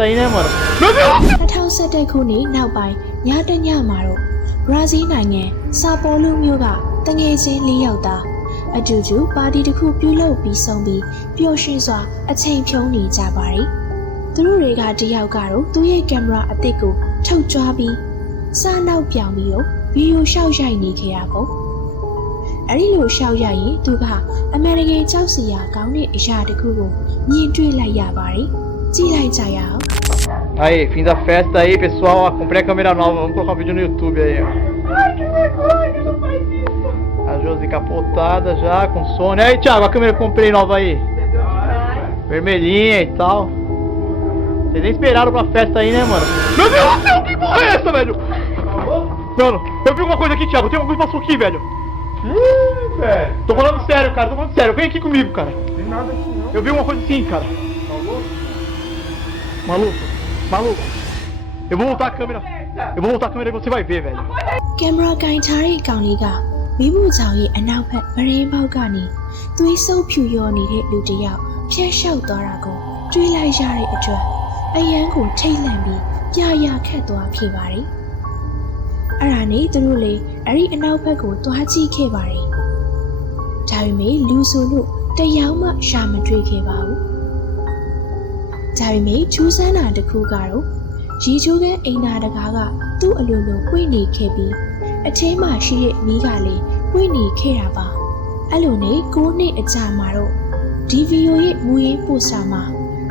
festa aí, né, mano? 2011ခုနှစ်နောက်ပိုင်းညတညမှာတော့ဘရာဇီးနိုင်ငံစာပေါ်လိုမျိုးကတငယ်ချင်း၄ယောက်သားအတူတူပါတီတစ်ခုပြုလုပ်ပြီးဆုံးပြီးပျော်ရွှင်စွာအချိန်ဖြုံးနေကြပါတယ်။သူတို့တွေကတယောက်ကတော့သူ့ရဲ့ကင်မရာအသစ်ကိုထုတ်ကြွားပြီးစာနောက်ပြောင်ပြီးတော့ဗီဒီယိုရှောက်ရိုက်နေခဲ့တာပေါ့။အဲဒီလိုရှောက်ရိုက်ရင်သူကအမေရိကန်ကြောက်စရာကောင်းတဲ့အရာတစ်ခုကိုမြင်တွေ့လိုက်ရပါတယ်။ကြည့်လိုက်ကြရအောင် Aí, fim da festa aí, pessoal. Ó, comprei a câmera nova. Vamos colocar um vídeo no YouTube aí, ó. Ai, que vergonha, não faz isso. A Josi capotada já, com sono. Aí, Thiago, a câmera que eu comprei nova aí. Vermelhinha e tal. Vocês nem esperaram pra festa aí, né, mano? Meu Deus do céu, que porra é essa, velho? Mano, eu vi alguma coisa aqui, Thiago. Tem alguma coisa que passou aqui, velho. Ih, velho. Tô falando sério, cara. Tô falando sério. Vem aqui comigo, cara. Tem nada aqui não. Eu vi uma coisa assim, cara. Maluco, maluco. Eu vou voltar a câmera. Eu vou voltar a câmera e você vai ver, velho. ကင်မရာကင်ထားတဲ့ကောင်လေးကမိမှုချောင်ရဲ့အနောက်ဘက်ဗရင်ပေါက်ကနေသွေးဆုပ်ဖြူရောနေတဲ့လူတစ်ယောက်ဖျက်လျှောက်သွားတာကိုတွေးလိုက်ရတဲ့အတွက်အယံကိုထိတ်လန့်ပြီးပြာရခတ်သွားခဲ့ပါတယ်။အဲ့ဒါနဲ့သူတို့လေအဲ့ဒီအနောက်ဘက်ကိုသွားကြည့်ခဲ့ပါတယ်။ဒါပေမဲ့လူဆိုလို့တယောက်မှရှာမတွေ့ခဲ့ပါဘူး။ဒါပေမဲ့ကျူးစမ်းတာတစ်ခုကတော့ရေချိုးကအိမ်နာတကားကသူ့အလိုလိုပွင့်နေခဲ့ပြီးအထဲမှာရှိတဲ့မီးကလည်းပွင့်နေခဲ့တာပါအဲ့လိုနဲ့9နှစ်အကြာမှာတော့ဒီဗီဒီယိုရဲ့မူရင်းပို့စာမှာ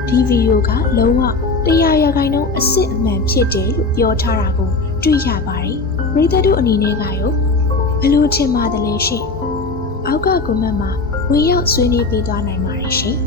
ဒီဗီဒီယိုကလုံးဝ100%အစစ်အမှန်ဖြစ်တယ်လို့ပြောထားတာကိုတွေ့ရပါတယ်ပရိသတ်တို့အနေနဲ့ကရောဘယ်လိုထင်ပါသလဲရှင်အောက်ကကွန်မန့်မှာဝင်ရောက်ဆွေးနွေးပေးသွားနိုင်ပါတယ်ရှင်